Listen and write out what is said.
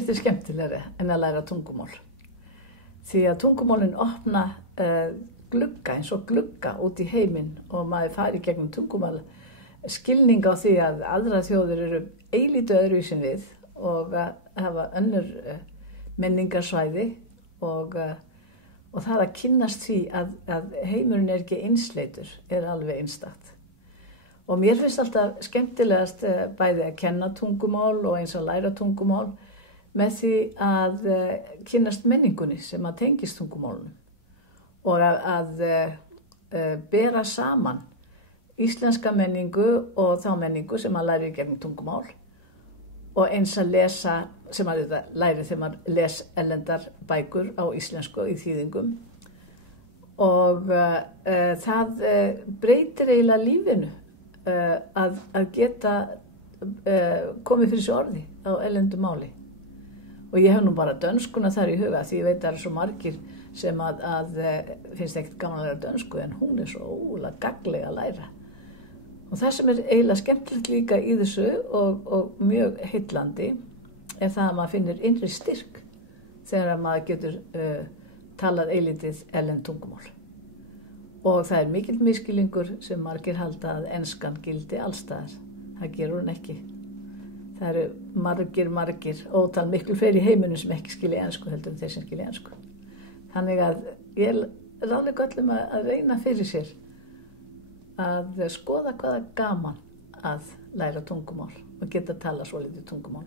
ekkert skemmtilegri en að læra tungumál. Því að tungumálin opna glugga eins og glugga út í heiminn og maður fari gegnum tungumál skilning á því að aðra þjóðir eru eilítið öðruvísi en við og hafa önnur menningarsvæði og það að kynnast því að heimurinn ekki einsleitur alveg einstakt. Og mér finnst alltaf skemmtilegast bæði að kenna tungumál og eins að læra tungumál með því að kynnast menningunni sem að tengist tungumálunum og að bera saman íslenska menningu og þá menningu sem að læra í gegnum tungumál og eins að lesa sem að þetta læri þegar maður les erlendar bækur á íslensku í þýðingum og það breytir eiginlega lífinu að geta komið fyrir sig orði á erlendu máli. Og ég hef nú bara dönskuna þar í huga því ég veit að það eru svo margir sem að finnst ekkert gaman að læra dönsku en hún er svo ólega gagnleg að læra. Og það sem eiginlega skemmtilegt líka í þessu og mjög heillandi það að maður finnir innri styrk þegar maður getur talað eilítið erlend tungumál. Og það er mikill misskilningur sem margir halda að enskan gildi allstaðar. Það gerur hún ekki. Það eru margir, ótal miklu fleiri í heiminum sem ekki skilja ensku heldur en þeir sem skilja ensku. Þannig að ég ráðlegg öllum að reyna fyrir sér að skoða hvaða gaman að læra tungumál og geta tala svolítið tungumál.